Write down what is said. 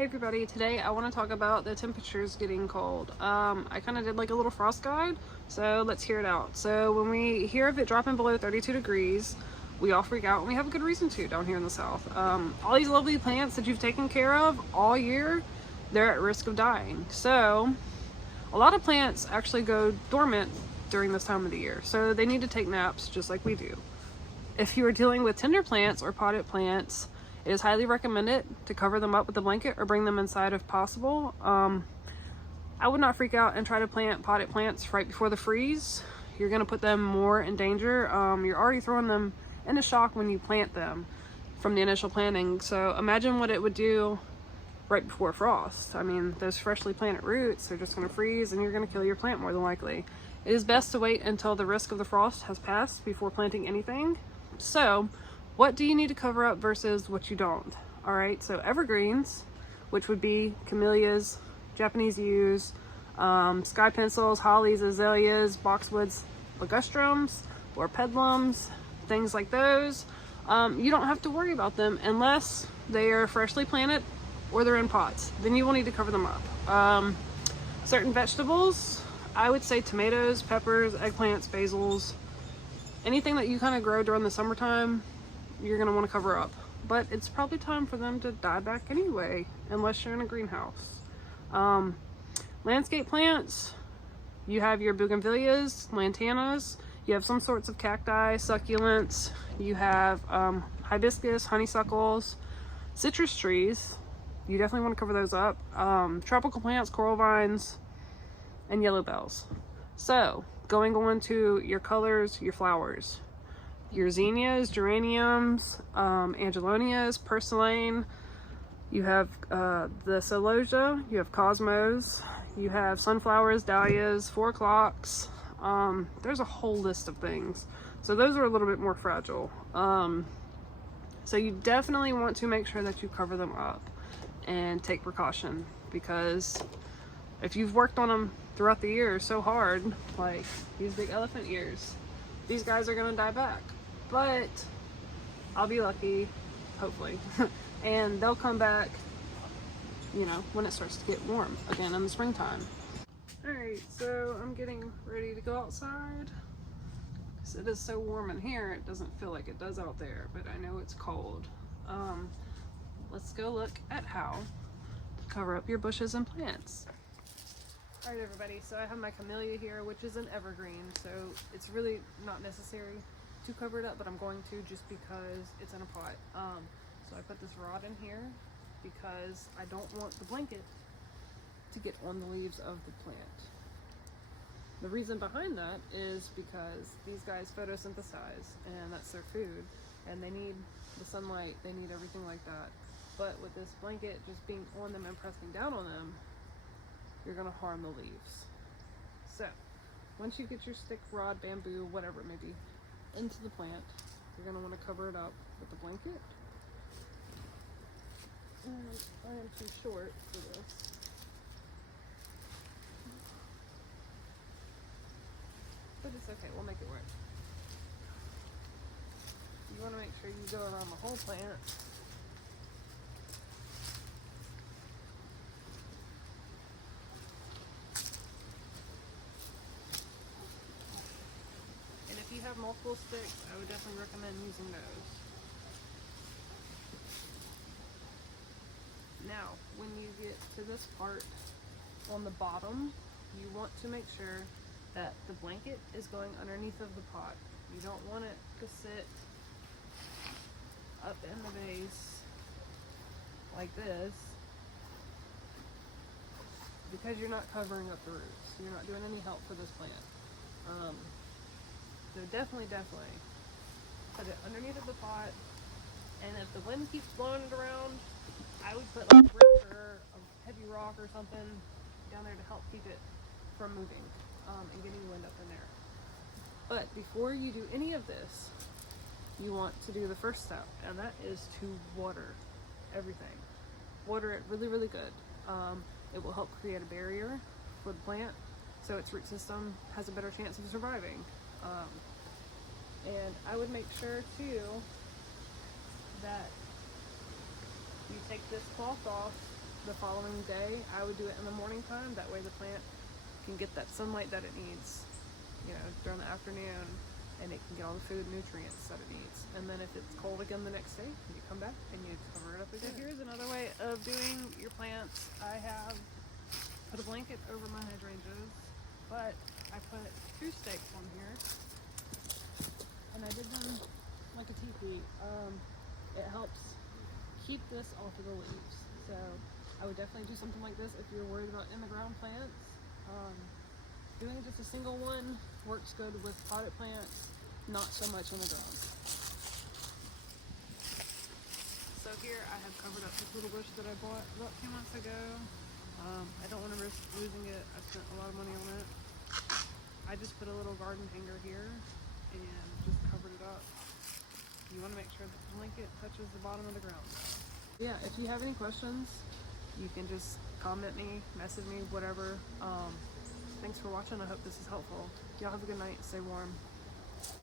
Hey everybody, today I want to talk about the temperatures getting cold. I kind of did like a little frost guide, so let's hear it out. So when we hear of it dropping below 32 degrees, we all freak out, and we have a good reason to down here in the south. All these lovely plants that you've taken care of all year, they're at risk of dying. So a lot of plants actually go dormant during this time of the year, so they need to take naps just like we do. If you are dealing with tender plants or potted plants, it is highly recommended to cover them up with a blanket or bring them inside if possible. I would not freak out and try to plant potted plants right before the freeze. You're going to put them more in danger. You're already throwing them into shock when you plant them from the initial planting. So imagine what it would do right before frost. I mean, those freshly planted roots, they're just going to freeze and you're going to kill your plant more than likely. It is best to wait until the risk of the frost has passed before planting anything. So what do you need to cover up versus what you don't? All right, so evergreens, which would be camellias, Japanese yews, sky pencils, hollies, azaleas, boxwoods, ligustrums, or pedlums, things like those. You don't have to worry about them unless they are freshly planted or they're in pots. Then you will need to cover them up. Certain vegetables, I would say tomatoes, peppers, eggplants, basils, anything that you kind of grow during the summertime, you're going to want to cover up. But it's probably time for them to die back anyway, unless you're in a greenhouse. Landscape plants, you have your bougainvilleas, lantanas, you have some sorts of cacti, succulents, you have hibiscus, honeysuckles, citrus trees. You definitely want to cover those up. Tropical plants, coral vines, and yellow bells. So, going on to your colors, your flowers. Your zinnias, geraniums, angelonias, purslane. You have the celosia, you have cosmos, you have sunflowers, dahlias, 4 o'clocks. There's a whole list of things. So those are a little bit more fragile. So you definitely want to make sure that you cover them up and take precaution, because if you've worked on them throughout the year so hard, like these big elephant ears, these guys are gonna die back. But I'll be lucky, hopefully, and they'll come back, you know, when it starts to get warm again in the springtime. Alright, so I'm getting ready to go outside because it is so warm in here. It doesn't feel like it does out there, but I know it's cold. Let's go look at how to cover up your bushes and plants. Alright everybody, so I have my camellia here, which is an evergreen, so it's really not necessary to cover it up, but I'm going to just because it's in a pot. So I put this rod in here because I don't want the blanket to get on the leaves of the plant. The reason behind that is because these guys photosynthesize, and that's their food, and they need the sunlight, they need everything like that. But with this blanket just being on them and pressing down on them, you're gonna harm the leaves. So once you get your stick, rod, bamboo, whatever it may be, into the plant, you're going to want to cover it up with the blanket. And I am too short for this. But it's okay, we'll make it work. You want to make sure you go around the whole plant. If you have multiple sticks, I would definitely recommend using those. Now, when you get to this part on the bottom, you want to make sure that the blanket is going underneath of the pot. You don't want it to sit up in the base like this, because you're not covering up the roots. You're not doing any help for this plant. So definitely put it underneath of the pot, and if the wind keeps blowing it around, I would put like a brick or a heavy rock or something down there to help keep it from moving and getting wind up in there. But before you do any of this, you want to do the first step, and that is to water everything. Water it really, really good. It will help create a barrier for the plant, so its root system has a better chance of surviving. And I would make sure too that you take this cloth off the following day, I would do it in the morning time. That way the plant can get that sunlight that it needs, you know, during the afternoon, and it can get all the food and nutrients that it needs. And then if it's cold again the next day, you come back and you cover it up again. So here's another way of doing your plants. I have put a blanket over my hydrangeas, but I put 2 stakes on here, and I did them like a teepee. It helps keep this off of the leaves. So I would definitely do something like this if you're worried about in the ground plants. Doing just a single one works good with potted plants, not so much in the ground. So here I have covered up this little bush that I bought about 2 months ago. I don't want to risk losing it. I spent a lot of money on it. I just put a little garden hanger here and just covered it up. You want to make sure that the blanket touches the bottom of the ground. Yeah, if you have any questions, you can just comment me, message me, whatever. Thanks for watching. I hope this is helpful. Y'all have a good night. Stay warm.